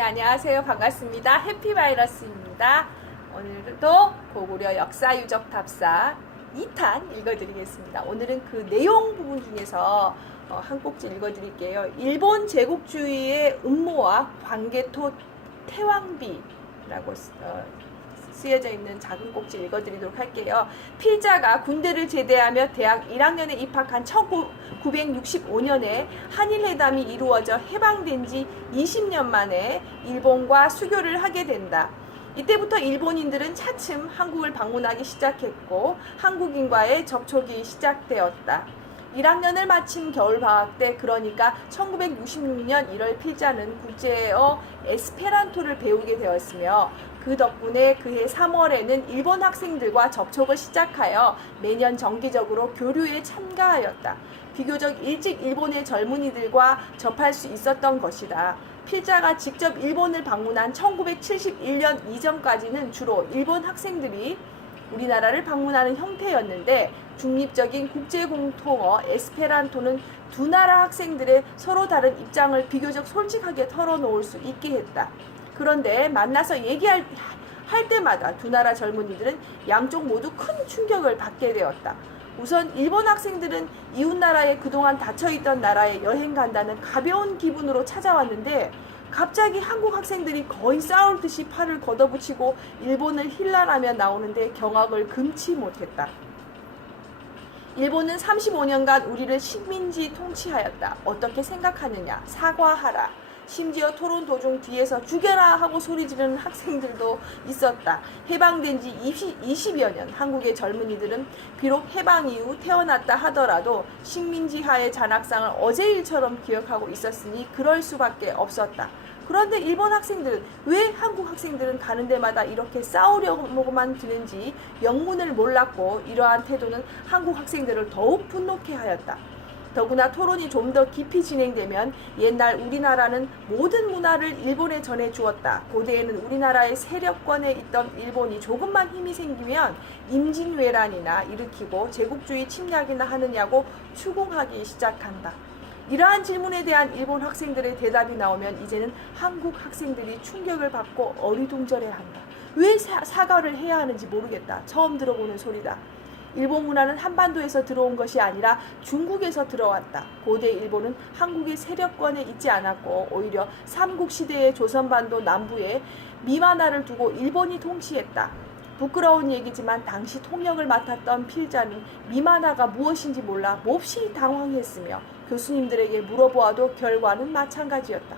네, 안녕하세요. 반갑습니다. 해피바이러스입니다. 오늘도 고구려 역사유적 답사 2탄 읽어드리겠습니다. 오늘은 그 내용 부분 중에서 한 꼭지 읽어드릴게요. 일본 제국주의의 음모와 광개토 태왕비라고 쓰여져 있는 작은 꼭지 읽어드리도록 할게요. 필자가 군대를 제대하며 대학 1학년에 입학한 1965년에 한일회담이 이루어져 해방된 지 20년 만에 일본과 수교를 하게 된다. 이때부터 일본인들은 차츰 한국을 방문하기 시작했고 한국인과의 접촉이 시작되었다. 1학년을 마친 겨울방학 때, 그러니까 1966년 1월 필자는 국제어 에스페란토를 배우게 되었으며 그 덕분에 그해 3월에는 일본 학생들과 접촉을 시작하여 매년 정기적으로 교류에 참가하였다. 비교적 일찍 일본의 젊은이들과 접할 수 있었던 것이다. 필자가 직접 일본을 방문한 1971년 이전까지는 주로 일본 학생들이 우리나라를 방문하는 형태였는데, 중립적인 국제공통어 에스페란토는 두 나라 학생들의 서로 다른 입장을 비교적 솔직하게 털어놓을 수 있게 했다. 그런데 만나서 얘기할 때마다 두 나라 젊은이들은 양쪽 모두 큰 충격을 받게 되었다. 우선 일본 학생들은 이웃나라에 그동안 닫혀있던 나라에 여행 간다는 가벼운 기분으로 찾아왔는데, 갑자기 한국 학생들이 거의 싸울 듯이 팔을 걷어붙이고 일본을 힐난하며 나오는데 경악을 금치 못했다. 일본은 35년간 우리를 식민지 통치하였다. 어떻게 생각하느냐? 사과하라. 심지어 토론 도중 뒤에서 죽여라 하고 소리 지르는 학생들도 있었다. 해방된 지 20여 년 한국의 젊은이들은 비록 해방 이후 태어났다 하더라도 식민지하의 잔악상을 어제 일처럼 기억하고 있었으니 그럴 수밖에 없었다. 그런데 일본 학생들은, 왜 한국 학생들은 가는 데마다 이렇게 싸우려고만 드는지 영문을 몰랐고, 이러한 태도는 한국 학생들을 더욱 분노케 하였다. 더구나 토론이 좀 더 깊이 진행되면 옛날 우리나라는 모든 문화를 일본에 전해주었다. 고대에는 우리나라의 세력권에 있던 일본이 조금만 힘이 생기면 임진왜란이나 일으키고 제국주의 침략이나 하느냐고 추궁하기 시작한다. 이러한 질문에 대한 일본 학생들의 대답이 나오면 이제는 한국 학생들이 충격을 받고 어리둥절해한다. 왜 사과를 해야 하는지 모르겠다. 처음 들어보는 소리다. 일본 문화는 한반도에서 들어온 것이 아니라 중국에서 들어왔다. 고대 일본은 한국의 세력권에 있지 않았고 오히려 삼국시대의 조선반도 남부에 미만화를 두고 일본이 통치했다. 부끄러운 얘기지만 당시 통역을 맡았던 필자는 미만화가 무엇인지 몰라 몹시 당황했으며 교수님들에게 물어보아도 결과는 마찬가지였다.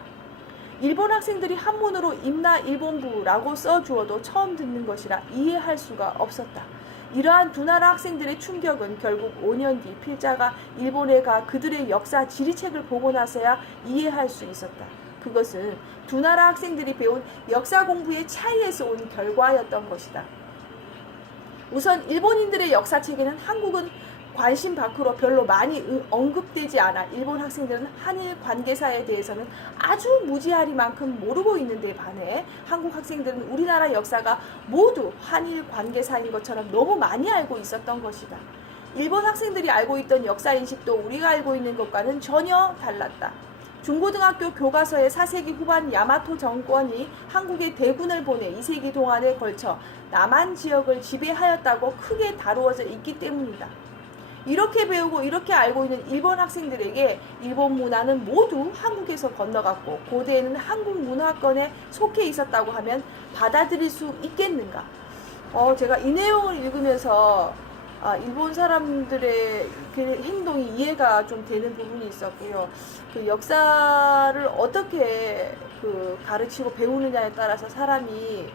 일본 학생들이 한문으로 임나 일본부라고 써주어도 처음 듣는 것이라 이해할 수가 없었다. 이러한 두 나라 학생들의 충격은 결국 5년 뒤 필자가 일본에 가 그들의 역사 지리책을 보고 나서야 이해할 수 있었다. 그것은 두 나라 학생들이 배운 역사 공부의 차이에서 온 결과였던 것이다. 우선 일본인들의 역사책에는 한국은 관심 밖으로 별로 많이 언급되지 않아 일본 학생들은 한일 관계사에 대해서는 아주 무지하리만큼 모르고 있는데 반해 한국 학생들은 우리나라 역사가 모두 한일 관계사인 것처럼 너무 많이 알고 있었던 것이다. 일본 학생들이 알고 있던 역사인식도 우리가 알고 있는 것과는 전혀 달랐다. 중고등학교 교과서에 4세기 후반 야마토 정권이 한국에 대군을 보내 2세기 동안에 걸쳐 남한 지역을 지배하였다고 크게 다루어져 있기 때문이다. 이렇게 배우고 이렇게 알고 있는 일본 학생들에게 일본 문화는 모두 한국에서 건너갔고 고대에는 한국 문화권에 속해 있었다고 하면 받아들일 수 있겠는가? 제가 이 내용을 읽으면서 일본 사람들의 그 행동이 이해가 좀 되는 부분이 있었고요. 그 역사를 어떻게 가르치고 배우느냐에 따라서 사람이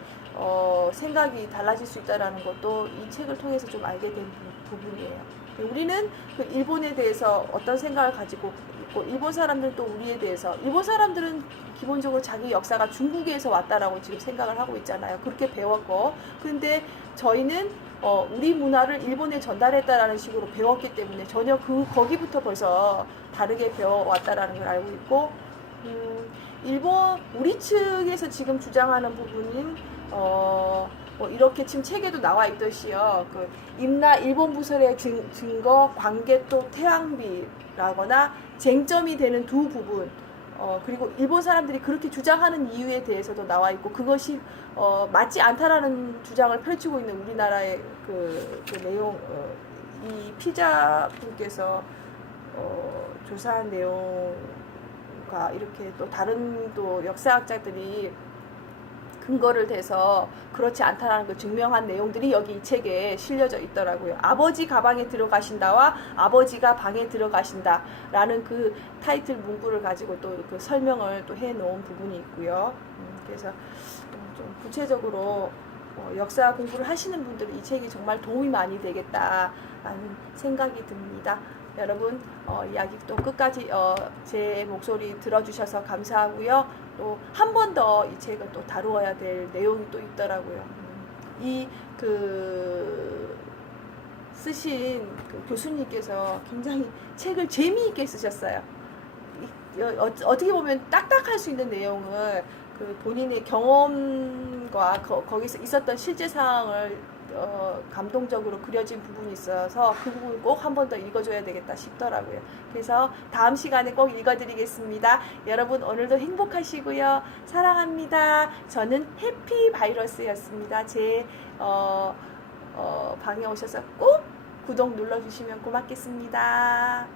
생각이 달라질 수 있다는 것도 이 책을 통해서 좀 알게 된 부분이에요. 우리는 그 일본에 대해서 어떤 생각을 가지고 있고 일본 사람들도 우리에 대해서, 일본 사람들은 기본적으로 자기 역사가 중국에서 왔다라고 지금 생각을 하고 있잖아요. 그렇게 배웠고, 근데 저희는 우리 문화를 일본에 전달했다라는 식으로 배웠기 때문에 전혀 거기부터 벌써 다르게 배워왔다라는 걸 알고 있고, 우리 측에서 지금 주장하는 부분인 이렇게 지금 책에도 나와 있듯이요. 임나 일본 부설의 증거, 광개토 태왕비라거나 쟁점이 되는 두 부분, 그리고 일본 사람들이 그렇게 주장하는 이유에 대해서도 나와 있고 그것이 맞지 않다라는 주장을 펼치고 있는 우리나라의 그 내용 이 피자 분께서 조사한 내용과 이렇게 또 다른 또 역사학자들이 근거를 대서 그렇지 않다라는 걸 증명한 내용들이 여기 이 책에 실려져 있더라고요. 아버지 가방에 들어가신다와 아버지가 방에 들어가신다라는 그 타이틀 문구를 가지고 또 그 설명을 또 해놓은 부분이 있고요. 그래서 좀 구체적으로 역사 공부를 하시는 분들은 이 책이 정말 도움이 많이 되겠다라는 생각이 듭니다. 여러분 이야기 또 끝까지 제 목소리 들어주셔서 감사하고요. 또 한 번 더 이 책을 또 다루어야 될 내용이 또 있더라고요. 이 쓰신 그 교수님께서 굉장히 책을 재미있게 쓰셨어요. 어떻게 보면 딱딱할 수 있는 내용을 그 본인의 경험과 거기서 있었던 실제 상황을 감동적으로 그려진 부분이 있어서 그 부분 꼭 한 번 더 읽어줘야 되겠다 싶더라고요. 그래서 다음 시간에 꼭 읽어드리겠습니다. 여러분 오늘도 행복하시고요. 사랑합니다. 저는 해피바이러스였습니다. 제 방에 오셔서 꼭 구독 눌러주시면 고맙겠습니다.